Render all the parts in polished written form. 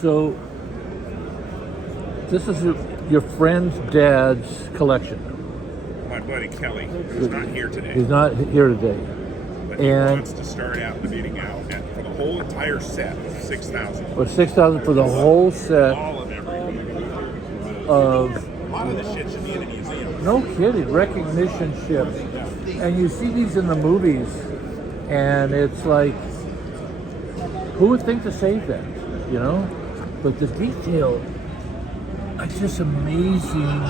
So, this is your friend's dad's collection. My buddy Kelly, who's not here today. He's not here today. But he wants to start out the meeting out for the whole entire set of 6,000. For 6,000 for the whole set. All of everything. Of a lot of this shit should be in a museum. No kidding, recognition ships. And you see these in the movies, and it's like, who would think to save that, you know? But the detail, it's just amazing.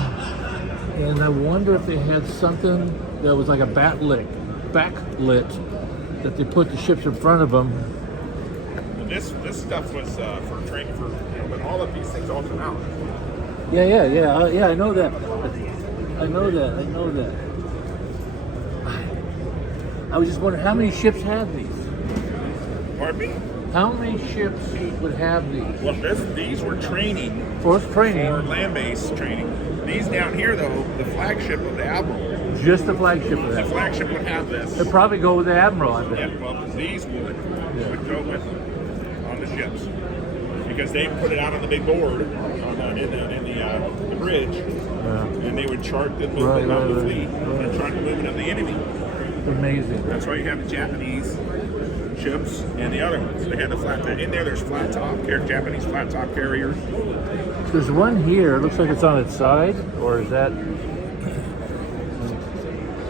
And I wonder if they had something that was like a backlit, that they put the ships in front of them. This stuff was for training for, when all of these things all come out. Yeah, I know that. I know that. I was just wondering, how many ships have these? Pardon me? How many ships would have these? Well, these were training. For training. For land-based training. These down here, though, the flagship of the Admiral. Just the flagship of that. The flagship would have this. It'd probably go with the Admiral, I bet. Yeah, well, these would go with on the ships. Because they put it out on the big board in the bridge, and they would chart the movement of the fleet and chart the movement of the enemy. Amazing. That's why you have the Japanese ships and the other ones. They had the flat top. In there, there's flat top, Japanese flat top carriers. There's one here. It looks like it's on its side, or is that?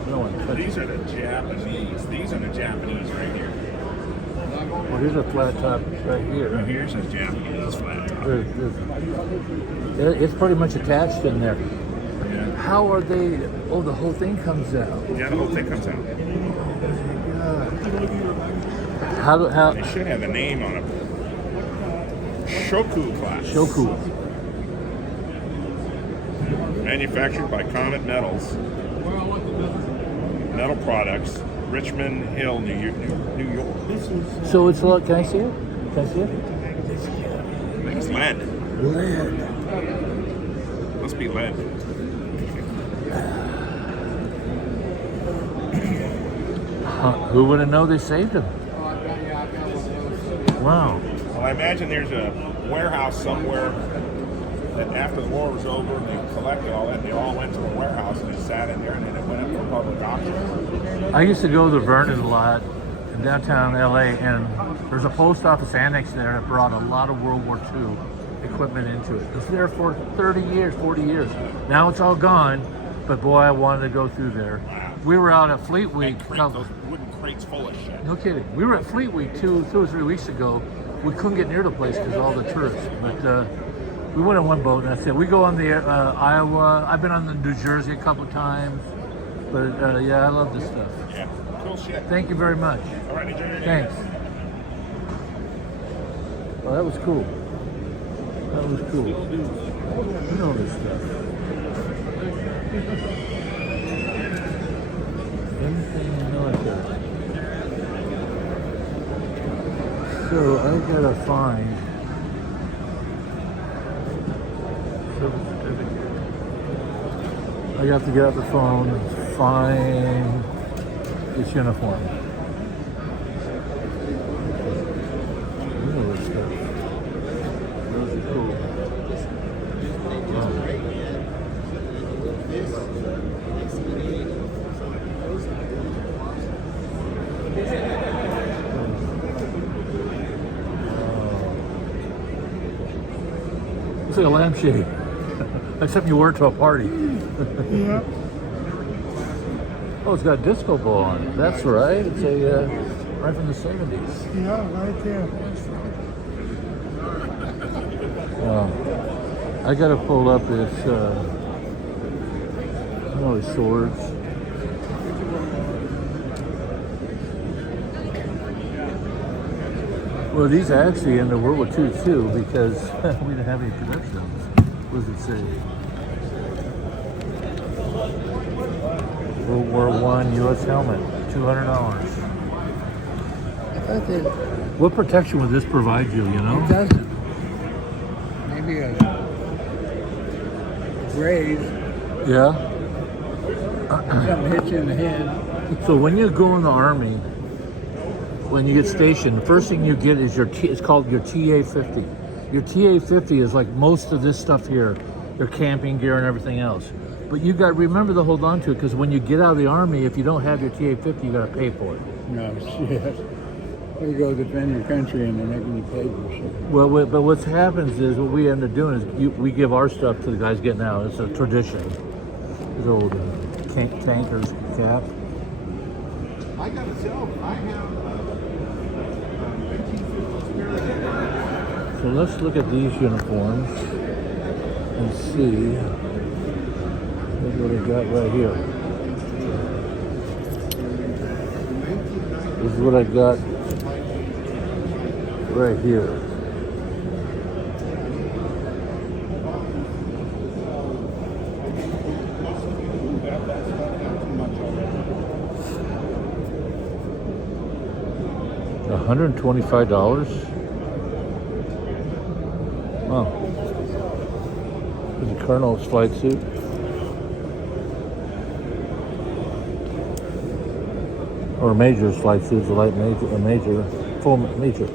No one. These are the Japanese. These are the Japanese right here. Well, here's a flat top right here. Right here's a Japanese flat top. It's pretty much attached in there. Yeah. How are they? Oh, the whole thing comes out. Yeah, the whole thing comes out. How? They should have a name on it. Shoku class. Shoku. Manufactured by Comet Metals. Metal Products, Richmond Hill, New York. So it's like, can I see it? Can I see it? I think it's lead. Lead. Must be lead. Who would have known they saved him? Wow. Well, I imagine there's a warehouse somewhere that after the war was over, they collected all that. They all went to a warehouse and they sat in there, and then it went up for public auction. I used to go to Vernon a lot in downtown LA, and there's a post office annex there that brought a lot of World War II equipment into it. It was there for 30 years, 40 years. Now it's all gone, but boy, I wanted to go through there. Wow. We were out at Fleet Week. Those wooden crates full of shit. No kidding. We were at Fleet Week 2 or 3 weeks ago. We couldn't get near the place because of all the tourists. But we went on one boat, and that's it. We go on the Iowa. I've been on the New Jersey a couple of times. But yeah, I love this stuff. Yeah, cool shit. Thank you very much. All right, enjoy your day. Thanks. Oh, that was cool. That was cool. You know this stuff. Anything in the military. So I gotta find. I have to get out the phone and find this uniform. You know this stuff. Those are cool. It's like a lampshade. Like something you wear to a party. Yeah. Oh, it's got a disco ball on it. That's right. It's a right from the 70s. Yeah, right there. I gotta pull up his swords. Well, these are actually in the World War II too, because we didn't have any production. What does it say? World War I U.S. helmet, $200. I thought that What protection would this provide you, you know? it doesn't. Maybe a grave, Yeah. something hits you in the head. So when you go in the Army, when you get stationed, the first thing you get is it's called your TA-50. Your TA-50 is like most of this stuff here, your camping gear and everything else. But you got remember to hold on to it because when you get out of the Army, if you don't have your TA-50, you got to pay for it. No shit. You go defend your country and they're making you pay for shit. Well, but what happens is what we end up doing is we give our stuff to the guys getting out. It's a tradition. His old tanker's cap. I got to tell, I have 1950s. So let's look at these uniforms and see. Here's what I got right here. This is what I got right here. $125? Wow. There's a colonel's flight suit. Or a major's flight suit, a light major, a major, full major.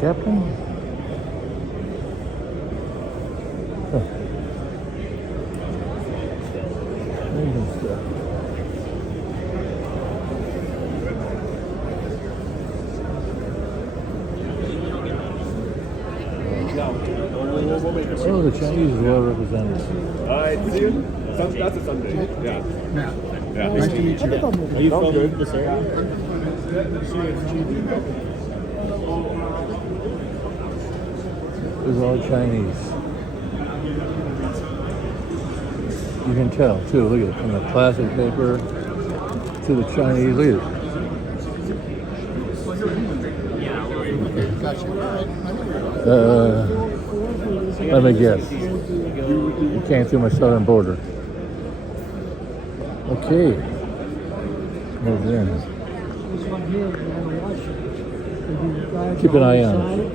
Captain? Huh. Amazing stuff. Oh, the Chinese are well represented. See you. That's a Sunday. Yeah. Matt, Yeah. nice to meet you. Are you filming this area? It was all Chinese. You can tell too. Look at it, from the plastic paper to the Chinese. Look at it. Let me guess. You came through my southern border. Okay. Move in. This one here, you gotta watch it. If you drive Keep an eye on it. it. If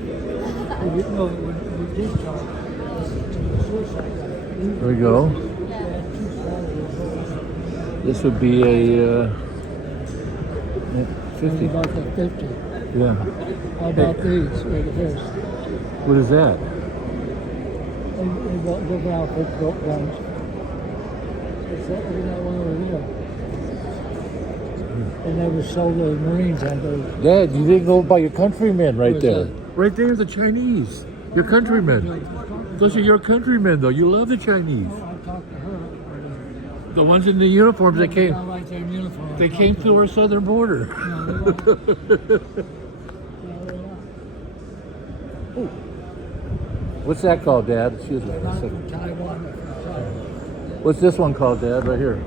you know, when you discharge, There we go. This would be a 50. about the 50. Yeah. How about these right here? What is that? They got different outfits, built guns. It's that, look at that one over there. And they were sold to the Marines, I believe. Dad, you didn't go by your countrymen right Where's there. that? Right there's the Chinese. Your countrymen. Those are your countrymen, though. You love the Chinese. I talked to her. The ones in the uniforms that came. Not right there in uniform. They came through our southern border. No, they weren't. No, they weren't. What's that called, Dad? Excuse me. Not from Taiwan, they're from China. What's this one called, Dad? Right here.